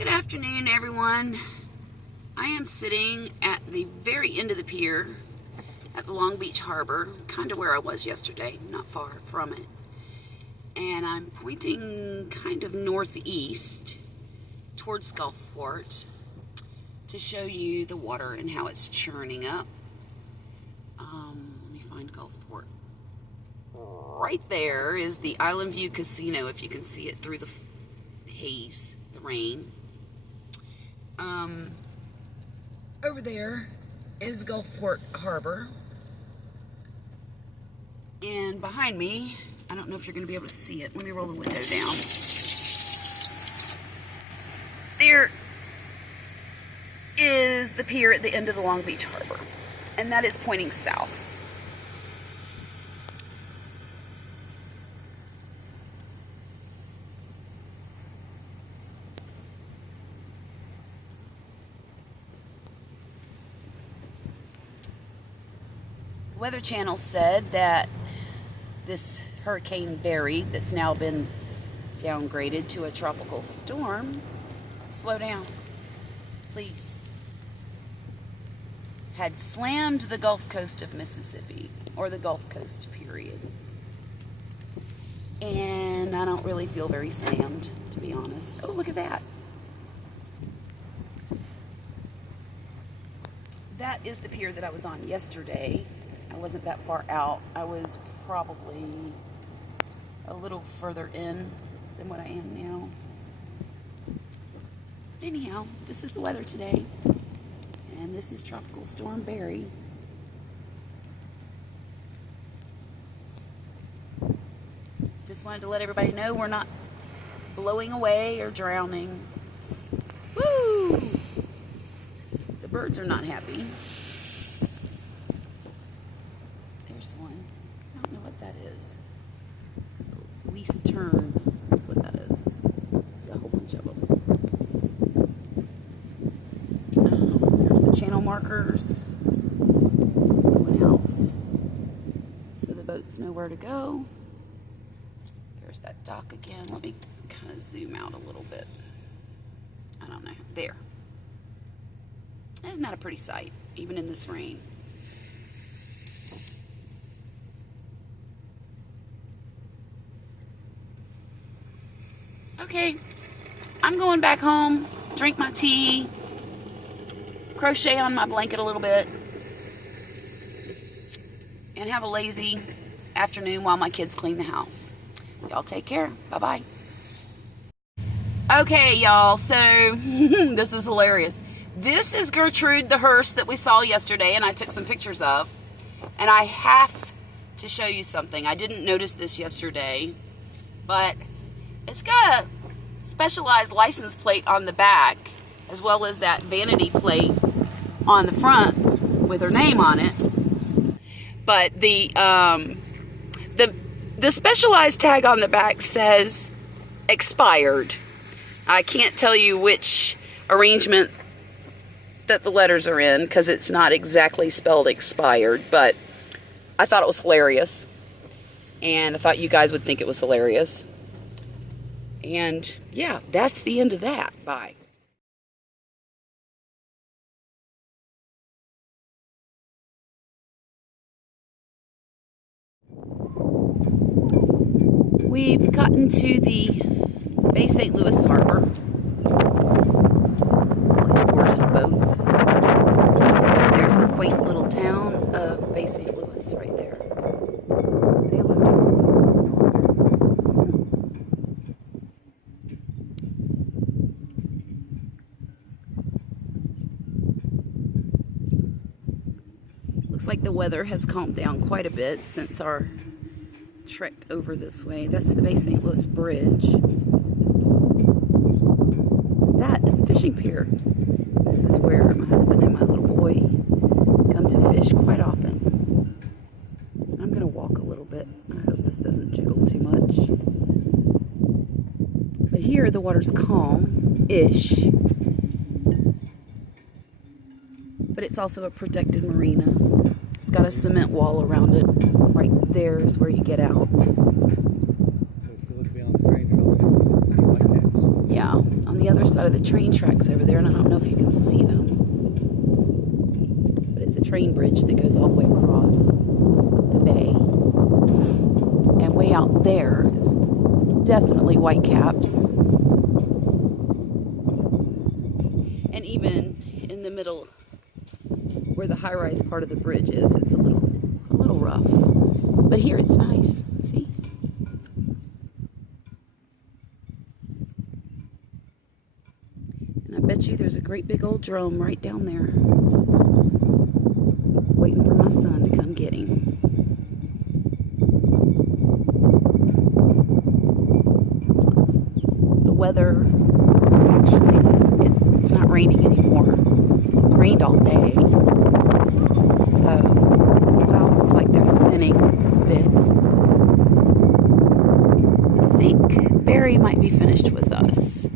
Good afternoon, everyone. I am sitting at the very end of the pier at the Long Beach Harbor, kind of where I was yesterday, not far from it. And I'm pointing kind of northeast towards Gulfport to show you the water and how it's churning up. Let me find Gulfport. Right there is the Island View Casino, if you can see it through the haze, the rain. Over there is Gulfport Harbor. And behind me, I don't know if you're going to be able to see it. Let me roll the window down. There is the pier at the end of the Long Beach Harbor. And that is pointing south. Weather Channel said that this Hurricane Barry, that's now been downgraded to a tropical storm, slow down, please, had slammed the Gulf Coast of Mississippi, or the Gulf Coast, period. And I don't really feel very slammed, to be honest. Oh, look at that. That is the pier that I was on yesterday. I wasn't that far out. I was probably a little further in than what I am now. But anyhow, this is the weather today. And this is Tropical Storm Barry. Just wanted to let everybody know we're not blowing away or drowning. Woo! The birds are not happy. There's one. I don't know what that is. Least turn. That's what that is. It's a whole bunch of them. There's the channel markers going out so the boats know where to go. There's that dock again. Let me kind of zoom out a little bit. I don't know. There. Isn't that a pretty sight, even in this rain? Okay, I'm going back home, drink my tea, crochet on my blanket a little bit, and have a lazy afternoon while my kids clean the house. Y'all take care. Bye-bye. Okay, y'all, so this is hilarious. This is Gertrude, the hearse that we saw yesterday, and I took some pictures of. And I have to show you something. I didn't notice this yesterday, but it's got a specialized license plate on the back, as well as that vanity plate on the front with her name on it. But the specialized tag on the back says expired. I can't tell you which arrangement that the letters are in because it's not exactly spelled expired, but I thought it was hilarious. And I thought you guys would think it was hilarious. And yeah, that's the end of that. Bye. We've gotten to the Bay St. Louis Harbor. All these gorgeous boats. There's the quaint little town of Bay St. Louis right there. Say hello to them. Looks like the weather has calmed down quite a bit since our trek over this way. That's the Bay St. Louis Bridge. That is the fishing pier. This is where my husband and my little boy come to fish quite often. I'm going to walk a little bit. I hope this doesn't jiggle too much. But here the water's calm-ish. But it's also a protected marina. It's got a cement wall around it. Right there is where you get out. So if you look beyond the train, you can see white caps. Yeah, on the other side of the train tracks over there, and I don't know if you can see them. But it's a train bridge that goes all the way across the bay. And way out there is definitely whitecaps. And even in the middle, where the high-rise part of the bridge is, it's a little rough. But here it's nice. See? And I bet you there's a great big old drum right down there, waiting for my son to come get him. The weather, actually, it's not raining anymore. It's rained all day. So the clouds look like they're thinning a bit. So I think Barry might be finished with us.